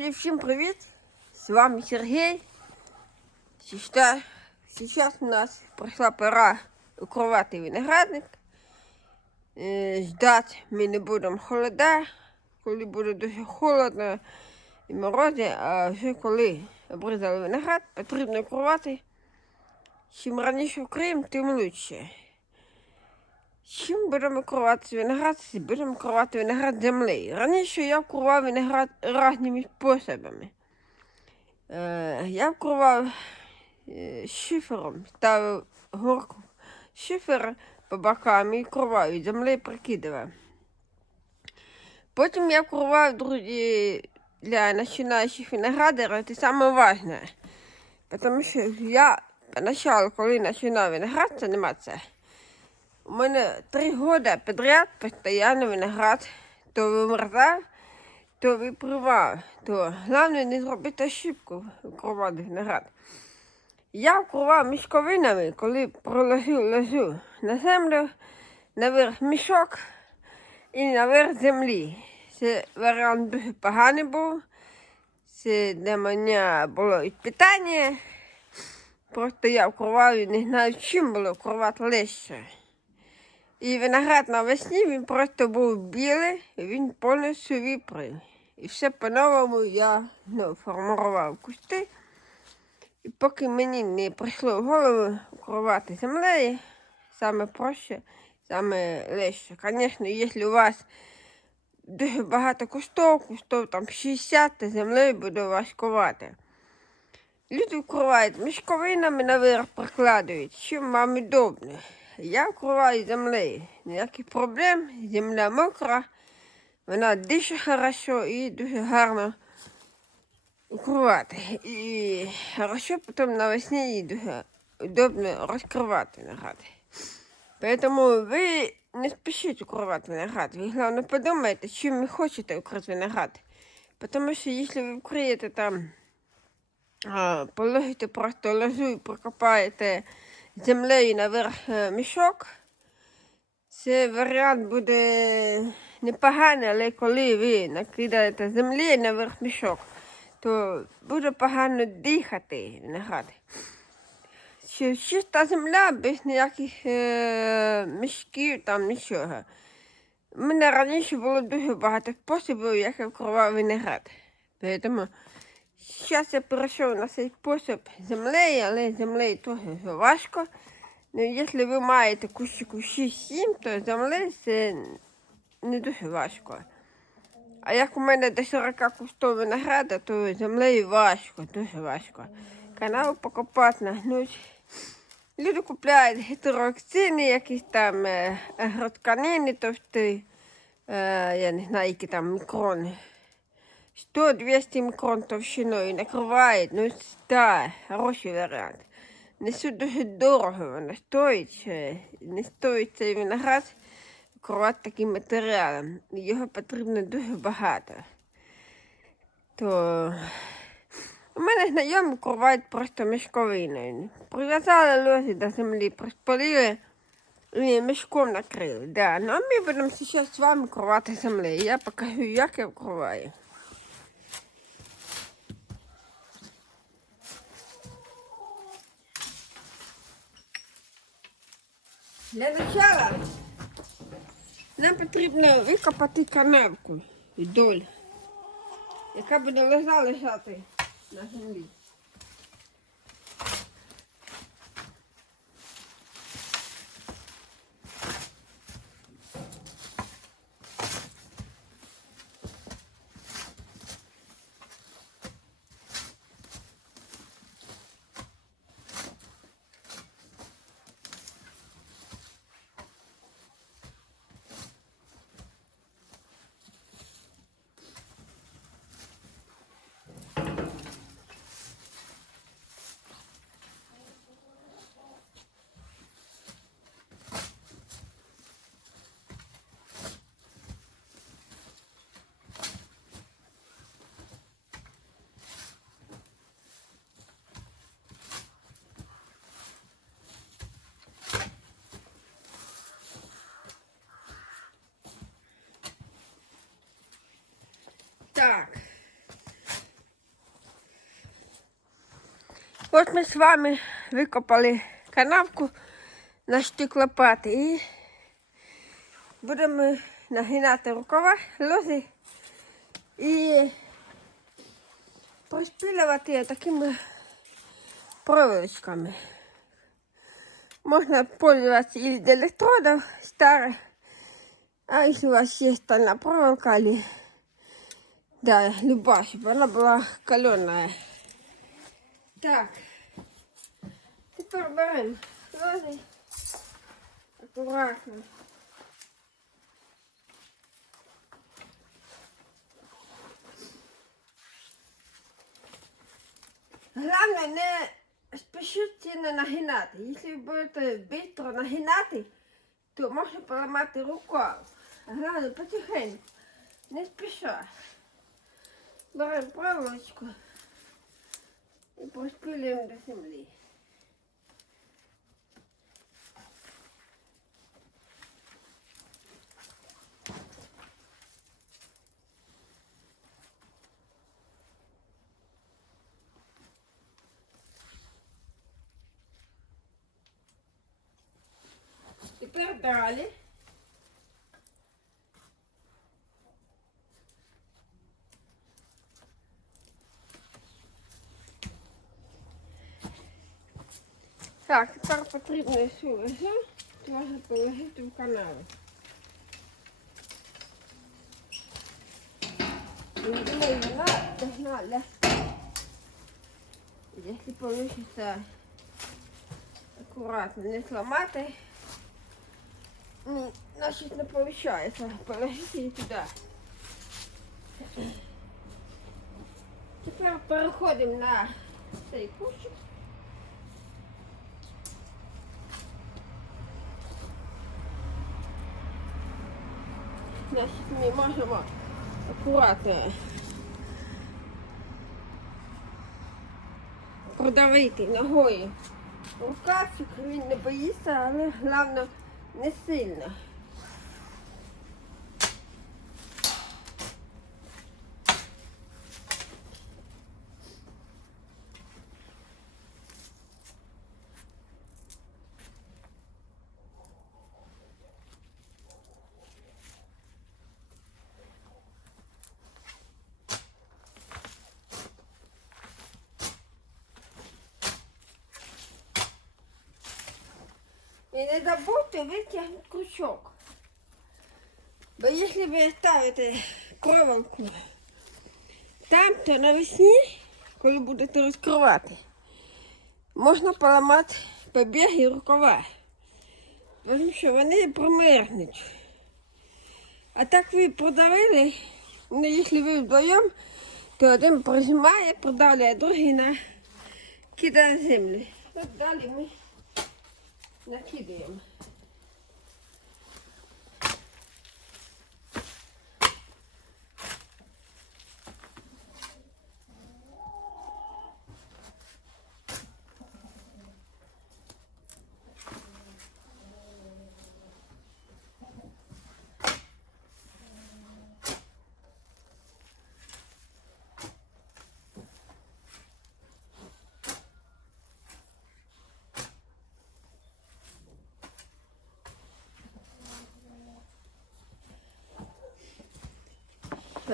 Друзі, всім привіт! З вами Сергій. Сейчас, у нас прийшла пора укривати виноградник. Е, Ждати ми не будемо холода, коли буде дуже холодно і морози, а вже коли обрізали виноград, потрібно укривати. Чим раніше вкриємо, тим краще. Чим будемо кривати виноград? Будемо кривати виноград землею. Раніше я вкривав виноград різними способами. Е, я вкривав е, шифером, ставив горку шифер по бокам і кривав, і землею прикидував. Потім я вкривав, друзі, для починаючих виноградарів, це важне. Тому що я поначалу, коли починав виноград займатися, у мене три года подряд постоянно виноград то вимерзав, то випривав. То головне не зробити ошибку вкривати виноград. Я вкривав мішковинами, коли проложив лозу на землю, наверх мішок і наверх землі. Це варіант дуже поганий був. Це для мене було питання. Просто я вкривав і не знаю, чим було вкривати легше. І виноград навесні він просто був білий, він повністю виприв. І все по-новому я ну, формував кусти. І поки мені не прийшло в голову укривати землею, саме проще, саме легше. Звісно, якщо у вас дуже багато кустов, кустов там 60, то землею буде важкувати. Люди вкривають мішковинами наверх прикладають, чим вам удобно. Я вкриваю землею. Ніяких проблем. Земля мокра, вона дише хорошо і дуже гарно укривати. І хорошо потім навесні її дуже удобно розкривати виноград. Поэтому ви не спішіть укривати виноград. Ви головне подумайте, чим ви хочете укрити виноград. Тому що якщо ви вкриєте там, положите просто лозу і прокопаєте землею наверх е, мішок. Це варіант буде непоганий, але коли ви накидаєте землі наверх мішок, то буде погано дихати виноград. Чи- Чиста земля без ніяких е, мішків, там нічого. У мене раніше було дуже багато способів, як я вкривав виноград. Тому зараз я перейшов на цей спосіб землею, але землею теж важко. Ну, якщо ви маєте кущику 6-7, то землею це не дуже важко. А як у мене до 40 кустов винограда, то землею важко, дуже важко. Канал покопати, нагнуть. Люди купляють гетероакцини, якісь там е, агротканини товсті, е, я не знаю, які там мікрони. 100-200 мікрон товщиною накривають, ну так, хороший варіант. Несуть дуже дорого, воно стоїть, е, не стоїть цей виноград вкривати таким матеріалом. Його потрібно дуже багато. То у мене знайомі кривають просто мішковиною. Прив'язали лозі до землі, приспалили і мішком накрили. Да. Ну а ми будемо зараз з вами кривати землею. Я покажу, як я вкриваю. Для начала нам потрібно викопати канавку вдоль, яка буде лежа лежати на землі. Так. От ми з вами викопали канавку на штиклопати і будемо нагинати рукава, лози і поспілювати такими проволочками. Можна пользуватися или для электродов а якщо у вас є стальна проволока или да, любая, чтобы она была каленая. Так, тепер беремо лози акуратно. Головне не спішіть сильно нагинати. Якщо ви будете швидко нагинати, то можна поламати руку. Головне потихеньку. Не спіша. Беремо проволочку і пошпилюємо до землі. Тепер далі. Так, тепер потрібно цю лежу трохи положити в канал. Я думаю, вона должна лягти. Если получится аккуратно не сломати, ну, значит не получается. Положите її туди. Тепер переходимо на цей кущик. Значить, ми можемо акуратно продавити ногою рукавчик, він не боїться, але головне не сильно. І не забудьте витягнути крючок. Бо якщо ви ставите проволоку там, то навесні, коли будете розкривати, можна поламати побіги рукава. Тому що вони промерзнуть. А так ви продавили, ну якщо ви вдвоєм, то один прожимає, продавляє, другий на кидає землю. От далі ми накидаємо.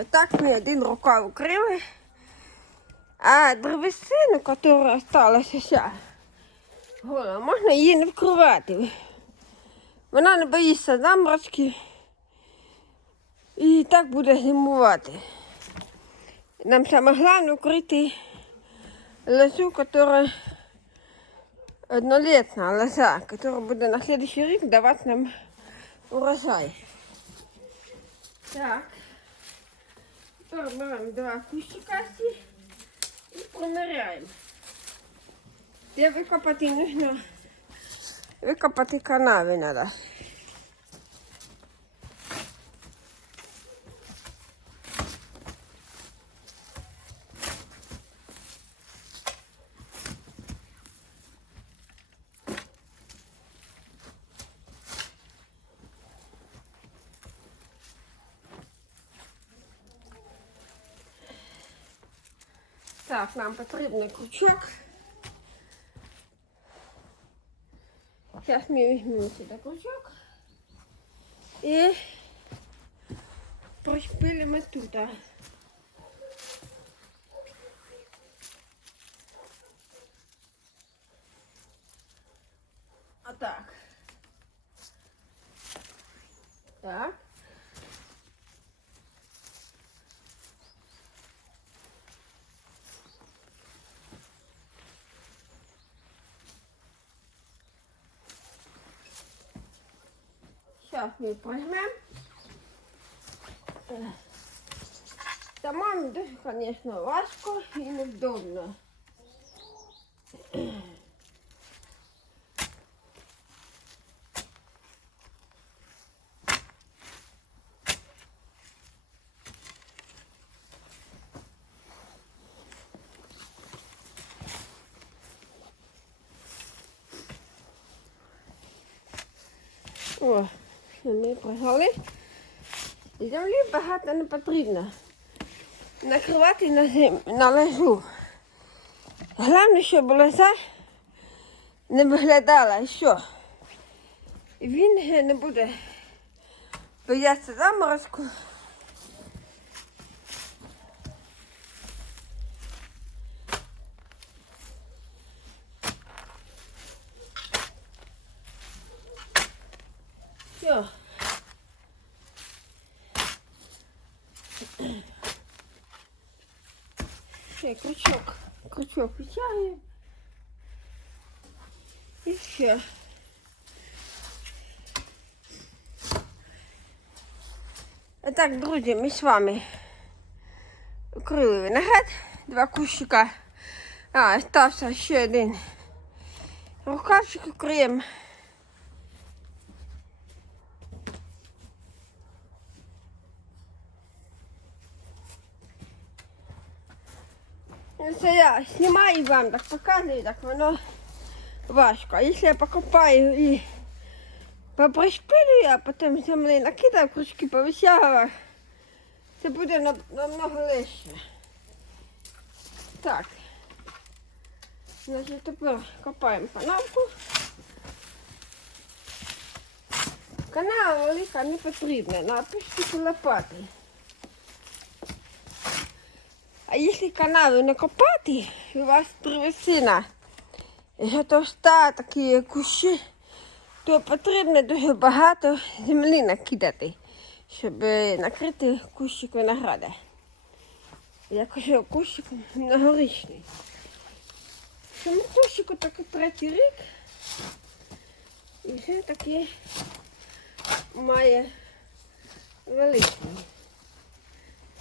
Отак ми один рукав укрили. А древесину, яка осталася вся, гола, можна її не вкривати. Вона не боїться заморозки і так буде зимувати. Нам саме головне укрити лозу, яка однолетна лоза, яка буде на следующий рік давати нам урожай. Так. Тепер два кущика и і промиряємо. Де викопати нужно викопати канави треба. Так, нам потребный крючок. Сейчас ми візьмемо сюда крючок И і пришпилимо тут. так, Так. Сейчас мы прожмем. Самому дуже, конечно, важко і невдобно. О, ми пригали. Землі багато не потрібно. Накривати на, зем... на. Головне, щоб лоза не виглядала, що він не буде боятися заморозку. Все. Ще крючок. Крючок витягуємо. І все. Так, друзі, ми з вами укрили виноград, два кущика. А, стався ще один рукавчик укриємо. Це я знімаю вам, так показую, так воно важко. А якщо я покопаю і попришпилюю, а потім землі накидаю, крючки повисягував, це буде намного легше. Так. Значить, тепер копаємо канавку. Канава велика не потрібна, напишіть лопати. А якщо канави не копати, у вас древесина товста такі кущі, то потрібно дуже багато землі накидати, щоб накрити кущик винограда. Я кажу, кущик многорічний. Цьому кущику такий третій рік. І вже такий має великий.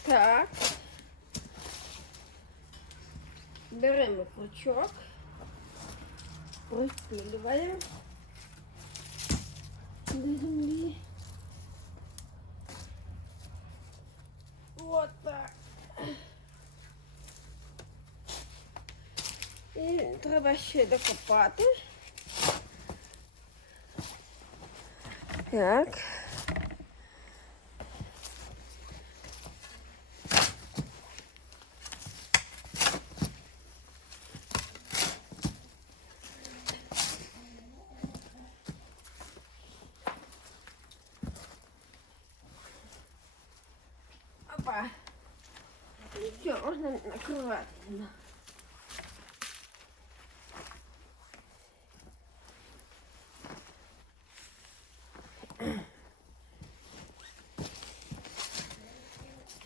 Так. Беремо крючок, розпилюємо до землі. Вот так. І треба ще докопати. Так.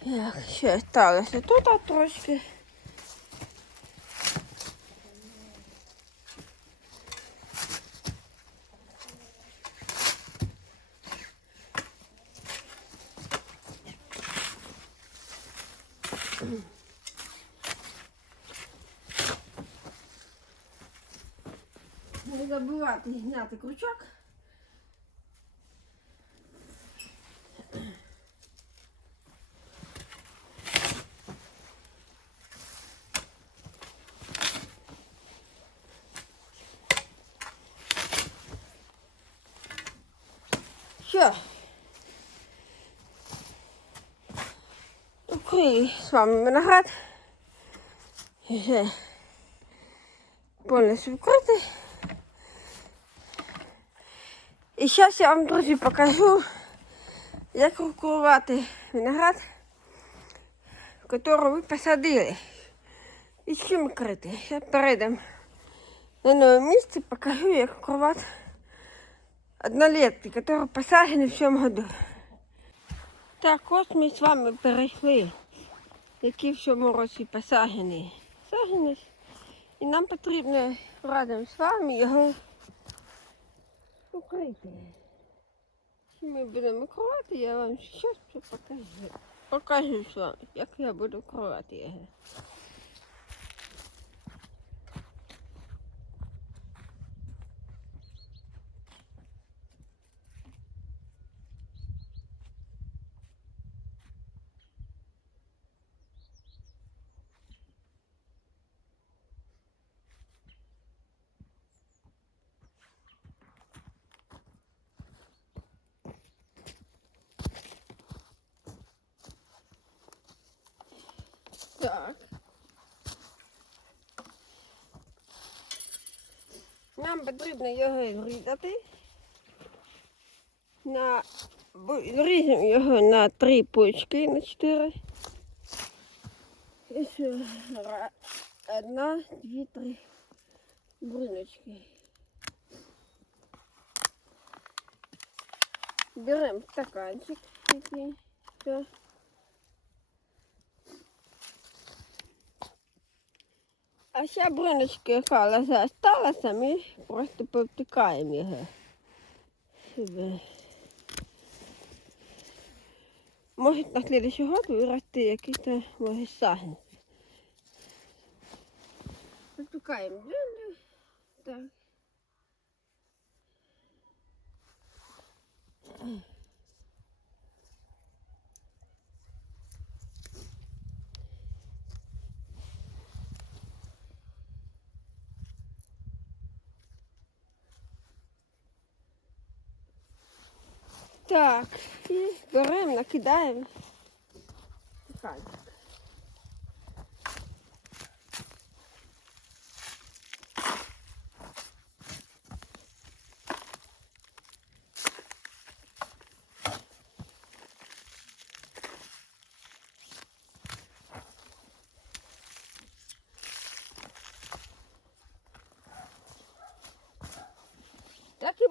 Так, ще сталося тут а трошки. Не забувати зняти крючок. Все. Окей, з вами виноград. Вже повністю вкритий. І зараз я вам, друзі, покажу, як куркувати виноград, який ви посадили. І чим крити. Зараз перейдемо на нове місце, покажу, як куркувати однолетки, які посаджені в цьому году. Так, ось ми з вами перейшли, які в цьому році посаджені. Саджені. І нам потрібно разом з вами його укрити. Чи ми будемо кровати, я вам зараз покажу. Покажу з вами, як я буду кровати його. Так. Нам потрібно його зрізати. На... бу- його на три почки, на чотири. І ще ра- одна, дві, три бруночки. Беремо стаканчик такий. А ще бруночки, яка лоза осталася, ми просто повтикаємо його. Сюди. Може на следующий год вирости якийсь може сагн. Повтикаємо землю. Так. Так, і беремо, накидаємо. Стаканчик.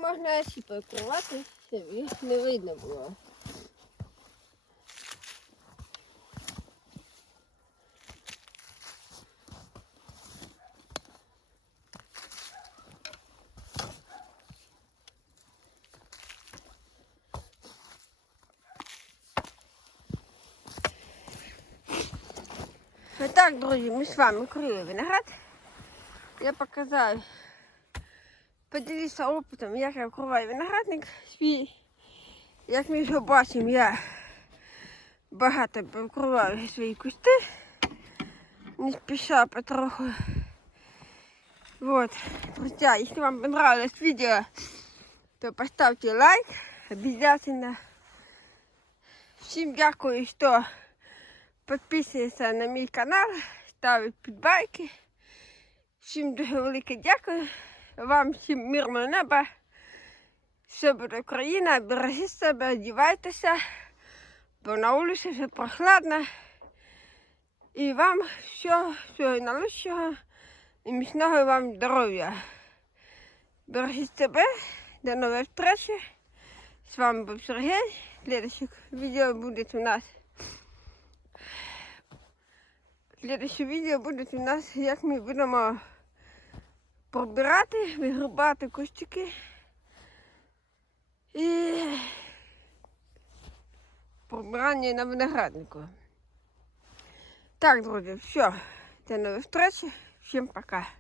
Можна ще покривати, щоб їх не видно було. Итак, друзі, ми з вами курили виноград. Я показав, поділюся опитом, як я вкриваю виноградник свій. Як ми вже бачимо, я багато вкриваю свої кусти. Не спіша потроху. Вот, друзья, если вам понравилось видео, то поставьте лайк обязательно. Всім дякую, що підписується на мій канал, ставить підбайки. Всім дуже велике дякую. Вам всім мирного неба. Все буде Україна, бережіть себе, одівайтеся, бо на вулиці вже прохладно. І вам всього, всього найкращого і міцного вам здоров'я. Бережіть себе, до нової зустрічі. З вами був Сергій. Следующее видео будет у нас. Следующее відео буде у нас, як ми будемо пробирати, вигрубати костюки І пробирання на винограднику. Так, друзі, все. До нових зустрічі. Всім пока.